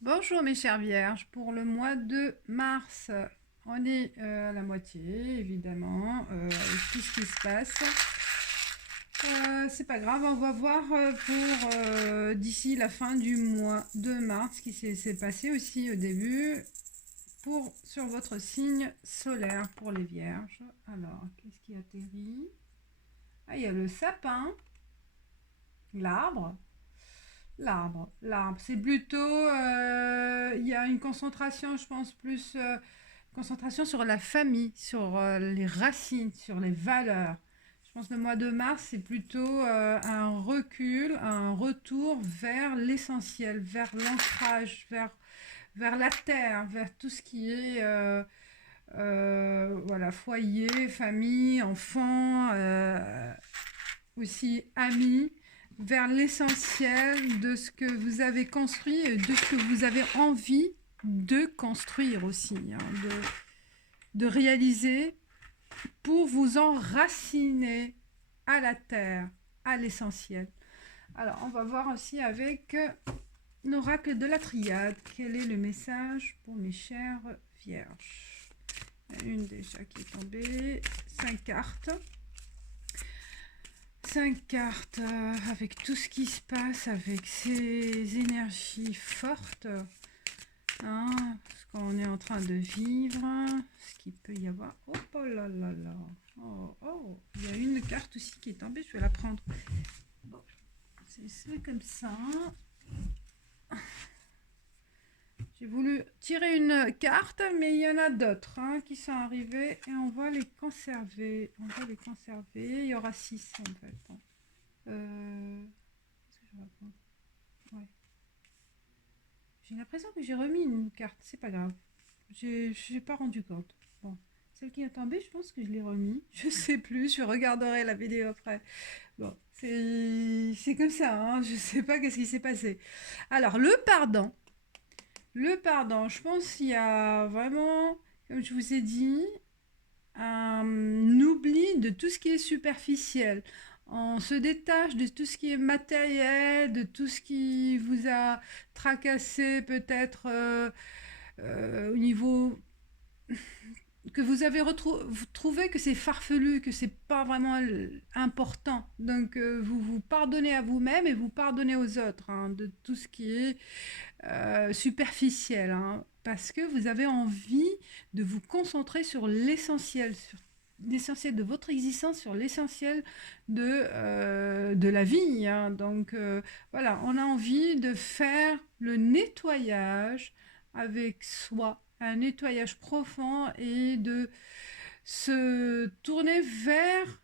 Bonjour mes chères vierges, pour le mois de mars, on est à la moitié évidemment, avec tout ce qui se passe. C'est pas grave, on va voir pour d'ici la fin du mois de mars ce qui s'est passé aussi au début sur votre signe solaire pour les vierges. Alors, qu'est-ce qui atterrit? Ah, il y a le sapin, l'arbre. L'arbre, c'est plutôt, il y a une concentration, je pense, plus concentration sur la famille, sur les racines, sur les valeurs. Je pense que le mois de mars, c'est plutôt un recul, un retour vers l'essentiel, vers l'ancrage, vers la terre, vers tout ce qui est voilà, foyer, famille, enfants, aussi amis, vers l'essentiel de ce que vous avez construit et de ce que vous avez envie de construire aussi, hein, de réaliser pour vous enraciner à la terre, à l'essentiel. Alors, on va voir aussi avec l'oracle de la triade, quel est le message pour mes chères vierges. Il y a une déjà qui est tombée, 5 cartes. 5 cartes avec tout ce qui se passe, avec ces énergies fortes, hein, ce qu'on est en train de vivre, ce qu'il peut y avoir. Oh là là là. Oh, il y a une carte aussi qui est tombée, je vais la prendre. Bon, c'est comme ça. J'ai voulu tirer une carte, mais il y en a d'autres qui sont arrivées et on va les conserver. Il y aura 6 en fait. Qu'est-ce que je vais prendre? Ouais. J'ai l'impression que j'ai remis une carte, c'est pas grave. J'ai pas rendu compte. Bon, celle qui est tombée, je pense que je l'ai remis. Je sais plus, je regarderai la vidéo après. Bon, c'est comme ça, hein, je sais pas qu'est-ce qui s'est passé. Alors, le pardon. Le pardon, je pense qu'il y a vraiment, comme je vous ai dit, un oubli de tout ce qui est superficiel. On se détache de tout ce qui est matériel, de tout ce qui vous a tracassé peut-être au niveau que vous avez trouvé que c'est farfelu, que c'est pas vraiment important. Donc vous vous pardonnez à vous-même et vous pardonnez aux autres de tout ce qui est superficiel, parce que vous avez envie de vous concentrer sur l'essentiel, sur l'essentiel de votre existence, sur l'essentiel de la vie. Donc voilà, on a envie de faire le nettoyage avec soi, un nettoyage profond et de se tourner vers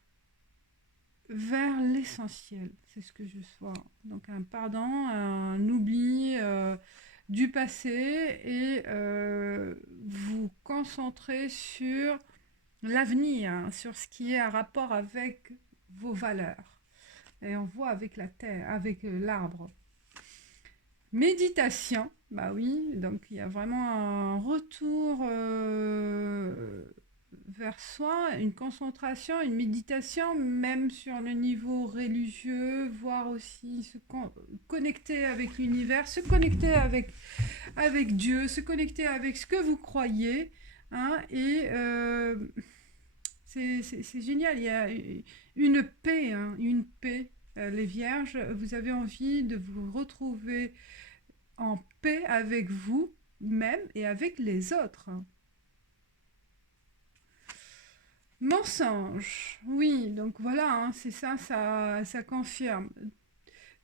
l'essentiel. C'est ce que je sois. Donc un pardon, un oubli du passé et vous concentrer sur l'avenir, sur ce qui est en rapport avec vos valeurs. Et on voit avec la terre, avec l'arbre. Méditation, bah oui, donc il y a vraiment un retour vers soi, une concentration, une méditation, même sur le niveau religieux, voire aussi se connecter avec l'univers, se connecter avec Dieu, se connecter avec ce que vous croyez. Et c'est génial, il y a une paix, une paix. Les vierges, vous avez envie de vous retrouver en paix avec vous-même et avec les autres. Mensonge, oui, donc voilà, c'est ça, ça confirme.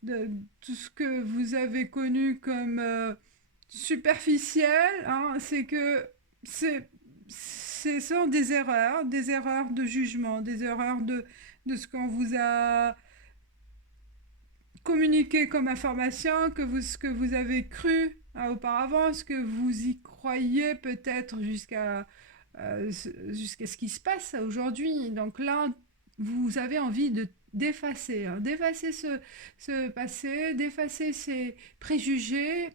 Tout ce que vous avez connu comme superficiel, c'est que ce sont des erreurs de jugement, des erreurs de ce qu'on vous a communiquer comme information, ce que vous avez cru auparavant, ce que vous y croyez peut-être jusqu'à ce qui se passe aujourd'hui. Donc là, vous avez envie d'effacer ce passé, d'effacer ces préjugés,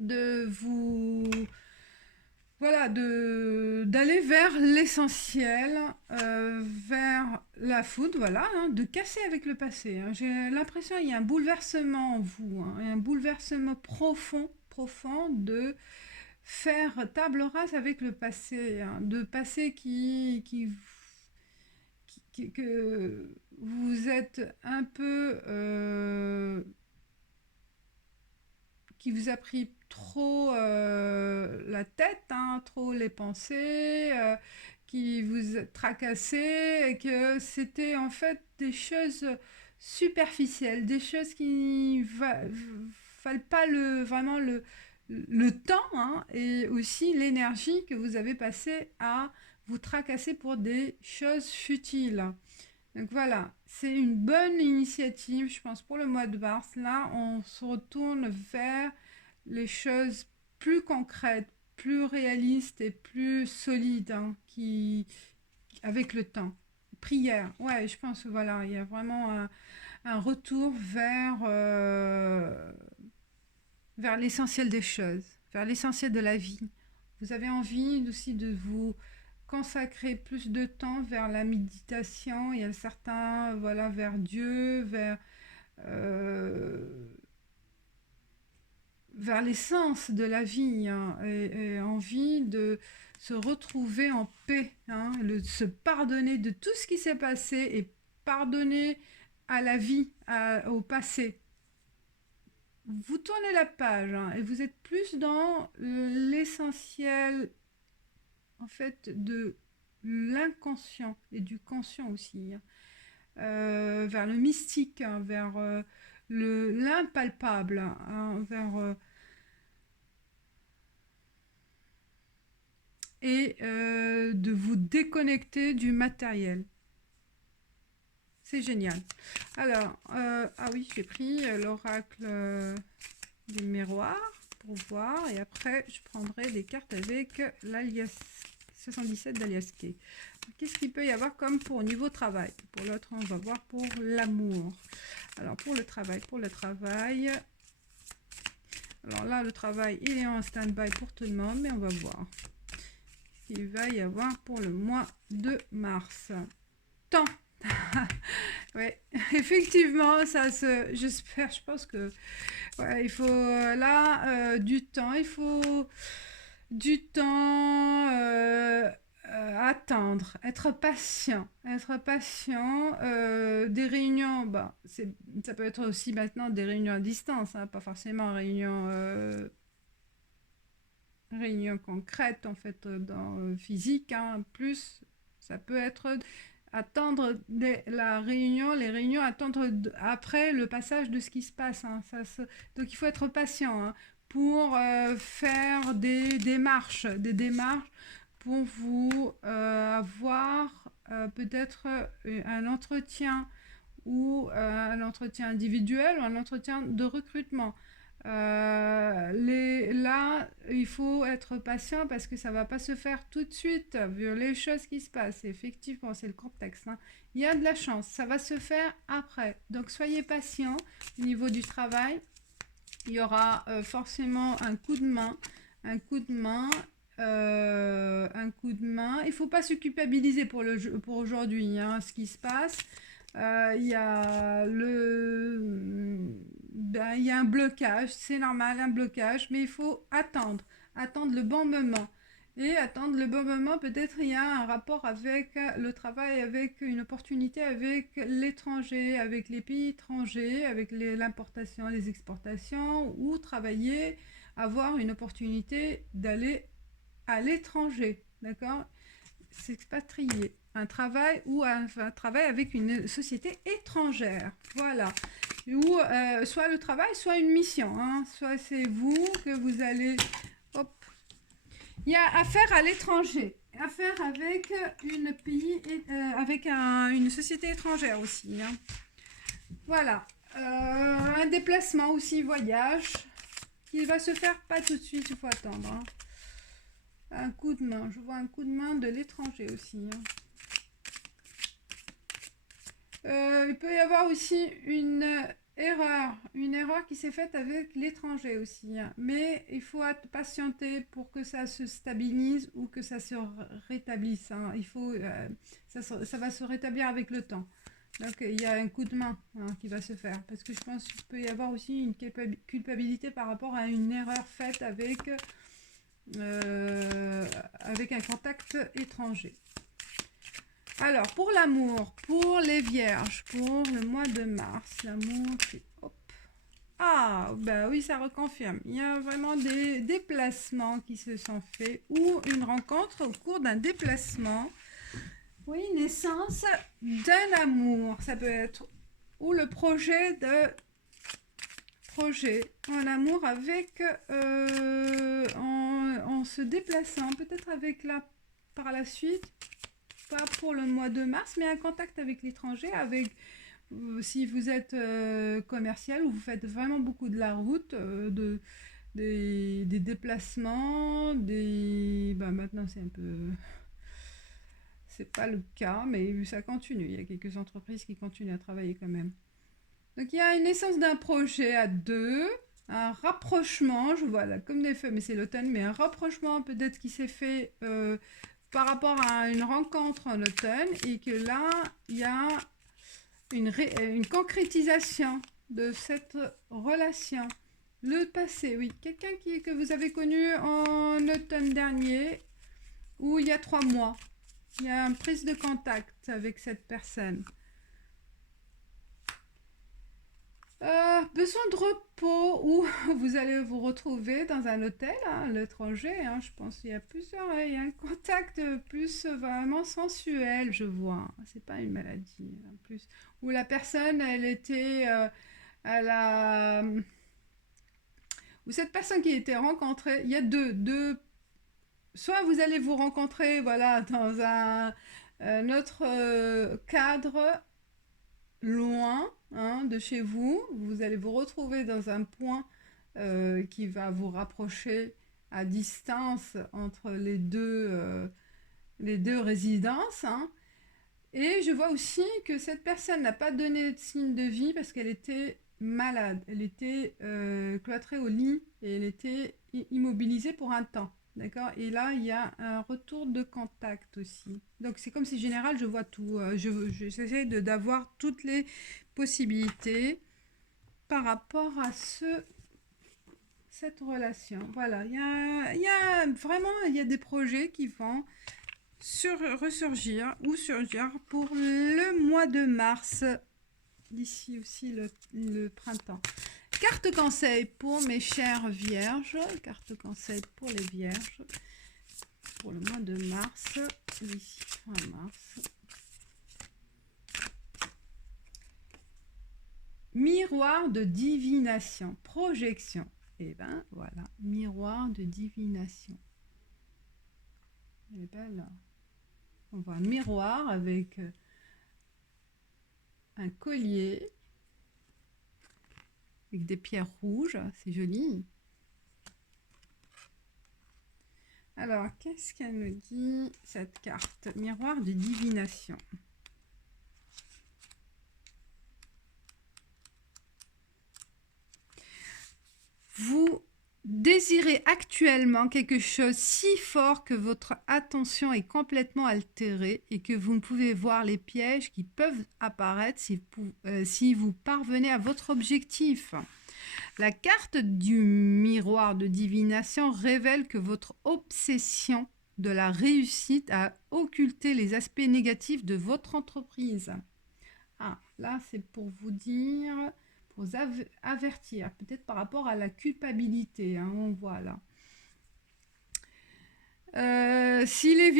de vous voilà, d'aller vers l'essentiel, vers la foudre, voilà, de casser avec le passé. J'ai l'impression qu'il y a un bouleversement en vous, un bouleversement profond, profond de faire table rase avec le passé, hein, de passé que vous êtes un peu qui vous a pris trop la tête, hein, trop les pensées, qui vous a tracassé et que c'était en fait des choses superficielles, des choses qui valent pas vraiment le temps, hein, et aussi l'énergie que vous avez passée à vous tracasser pour des choses futiles. Donc voilà, c'est une bonne initiative, je pense, pour le mois de mars. Là, on se retourne vers les choses plus concrètes, plus réalistes et plus solides, hein, avec le temps. Prière, ouais, je pense que voilà, il y a vraiment un retour vers l'essentiel des choses, vers l'essentiel de la vie. Vous avez envie aussi de vous consacrer plus de temps vers la méditation. Il y a certains, voilà, vers Dieu, euh, vers l'essence de la vie, hein, et envie de se retrouver en paix, hein, se pardonner de tout ce qui s'est passé et pardonner à la vie, au passé. Vous tournez la page, hein, et vous êtes plus dans l'essentiel en fait de l'inconscient et du conscient aussi, hein, vers le mystique, hein, vers l'impalpable, hein, et de vous déconnecter du matériel. C'est génial. Alors, ah oui, j'ai pris l'oracle du miroir pour voir, et après je prendrai des cartes avec l'alias 77 d'Alias Kay. Qu'est-ce qu'il peut y avoir comme pour niveau travail? Pour l'autre, on va voir pour l'amour. Alors pour le travail, alors là le travail il est en stand-by pour tout le monde, mais on va voir ce qu'il va y avoir pour le mois de mars. Temps. Ouais, effectivement, j'espère, je pense que, ouais, il faut là du temps, il faut du temps, attendre, être patient, des réunions, bah, ça peut être aussi maintenant des réunions à distance, hein, pas forcément réunions concrètes en fait, physique, hein, plus ça peut être attendre la réunion, les réunions, attendre après le passage de ce qui se passe, hein, donc il faut être patient, hein, pour faire des démarches pour vous avoir peut-être un entretien, ou un entretien individuel ou un entretien de recrutement. Là, il faut être patient parce que ça ne va pas se faire tout de suite, vu les choses qui se passent. Effectivement, c'est le contexte, hein. Il y a de la chance, ça va se faire après. Donc, soyez patient au niveau du travail. Il y aura forcément un coup de main. Un coup de main. Il ne faut pas se culpabiliser pour aujourd'hui, hein, ce qui se passe. Il y a il y a un blocage, c'est normal, un blocage, mais il faut attendre le bon moment. Et attendre le bon moment, peut-être il y a un rapport avec le travail, avec une opportunité avec l'étranger, avec les pays étrangers, avec l'importation, les exportations, ou travailler, avoir une opportunité d'aller à l'étranger, d'accord? S'expatrier, un travail ou un travail avec une société étrangère, voilà, ou soit le travail, soit une mission, hein. Soit c'est vous que vous allez, hop, il y a affaire à l'étranger, affaire avec une société étrangère aussi, hein. Voilà, un déplacement aussi, voyage, qui va se faire pas tout de suite, il faut attendre, hein. Un coup de main, je vois un coup de main de l'étranger aussi, hein. Il peut y avoir aussi une erreur qui s'est faite avec l'étranger aussi, hein. Mais il faut patienter pour que ça se stabilise ou que ça se rétablisse, hein. Ça va se rétablir avec le temps. Donc il y a un coup de main qui va se faire. Parce que je pense qu'il peut y avoir aussi une culpabilité par rapport à une erreur faite avec un contact étranger. Alors, pour l'amour, pour les vierges, pour le mois de mars, l'amour, c'est... Hop. Ah, bah oui, ça reconfirme. Il y a vraiment des déplacements qui se sont faits ou une rencontre au cours d'un déplacement. Oui, naissance d'un amour. Ça peut être ou le projet en amour avec en se déplaçant, peut-être avec par la suite, pas pour le mois de mars, mais un contact avec l'étranger, avec si vous êtes commercial ou vous faites vraiment beaucoup de la route, des déplacements, maintenant c'est un peu... C'est pas le cas, mais ça continue. Il y a quelques entreprises qui continuent à travailler quand même. Donc il y a une naissance d'un projet à deux, un rapprochement, je vois là comme des feux, mais c'est l'automne, mais un rapprochement peut-être qui s'est fait par rapport à une rencontre en automne et que là, il y a une concrétisation de cette relation. Le passé, oui. Quelqu'un que vous avez connu en automne dernier ou il y a 3 mois. Il y a une prise de contact avec cette personne. Besoin de repos où vous allez vous retrouver dans un hôtel à l'étranger. Je pense qu'il y a plusieurs. Il y a un contact plus vraiment sensuel, je vois. C'est pas une maladie en plus. Où la personne, elle était à la. Où cette personne qui était rencontrée, il y a deux. Soit vous allez vous rencontrer, voilà, dans un autre cadre loin de chez vous. Vous allez vous retrouver dans un point qui va vous rapprocher à distance entre les deux résidences. Et je vois aussi que cette personne n'a pas donné de signe de vie parce qu'elle était malade. Elle était cloîtrée au lit et elle était immobilisée pour un temps. D'accord. Et là, il y a un retour de contact aussi. Donc, c'est comme si général, je vois tout. J'essaie d'avoir toutes les possibilités par rapport à cette relation. Voilà. Il y a vraiment des projets qui vont ressurgir ou surgir pour le mois de mars. D'ici aussi le printemps. Carte conseil pour mes chères vierges. Carte conseil pour les vierges. Pour le mois de mars. Ici, fin mars. Miroir de divination. Projection. Et ben voilà. Miroir de divination. Et ben là. On voit un miroir avec un collier avec des pierres rouges, c'est joli. Alors, qu'est-ce qu'elle me dit, cette carte? Miroir de divination. Vous désirez actuellement quelque chose si fort que votre attention est complètement altérée et que vous ne pouvez voir les pièges qui peuvent apparaître si vous parvenez à votre objectif. La carte du miroir de divination révèle que votre obsession de la réussite a occulté les aspects négatifs de votre entreprise. Ah, là, c'est pour vous dire, pour vous avertir, peut-être par rapport à la culpabilité, on voit là. S'il est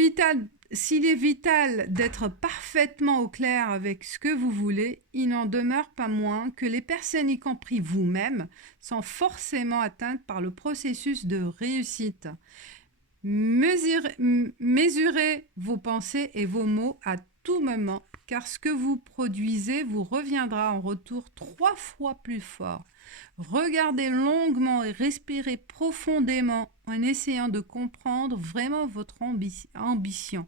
vital d'être parfaitement au clair avec ce que vous voulez, il n'en demeure pas moins que les personnes, y compris vous-même, sont forcément atteintes par le processus de réussite. Mesurez vos pensées et vos mots à tout moment, car ce que vous produisez vous reviendra en retour 3 fois plus fort. Regardez longuement et respirez profondément en essayant de comprendre vraiment votre ambition.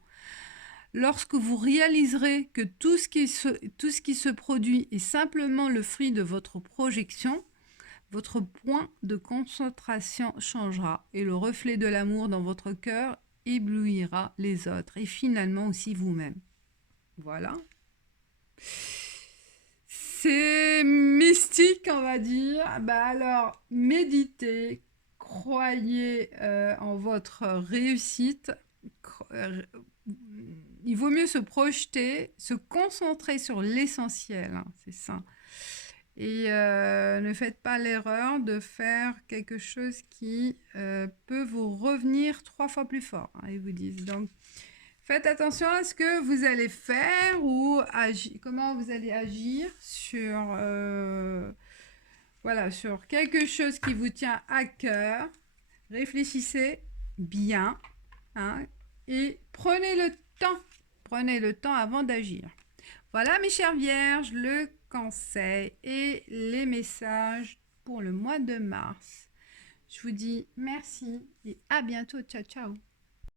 Lorsque vous réaliserez que tout ce qui se produit est simplement le fruit de votre projection, votre point de concentration changera et le reflet de l'amour dans votre cœur éblouira les autres et finalement aussi vous-même. Voilà. c'est mystique, on va dire. Bah alors, méditez, croyez en votre réussite. Il vaut mieux se projeter, se concentrer sur l'essentiel, hein, c'est ça. Et ne faites pas l'erreur de faire quelque chose qui peut vous revenir 3 fois plus fort, hein, ils vous disent. Donc, faites attention à ce que vous allez faire ou comment vous allez agir sur, voilà, sur quelque chose qui vous tient à cœur. Réfléchissez bien, hein, et prenez le temps. Prenez le temps avant d'agir. Voilà mes chères vierges, le conseil et les messages pour le mois de mars. Je vous dis merci et à bientôt. Ciao, ciao.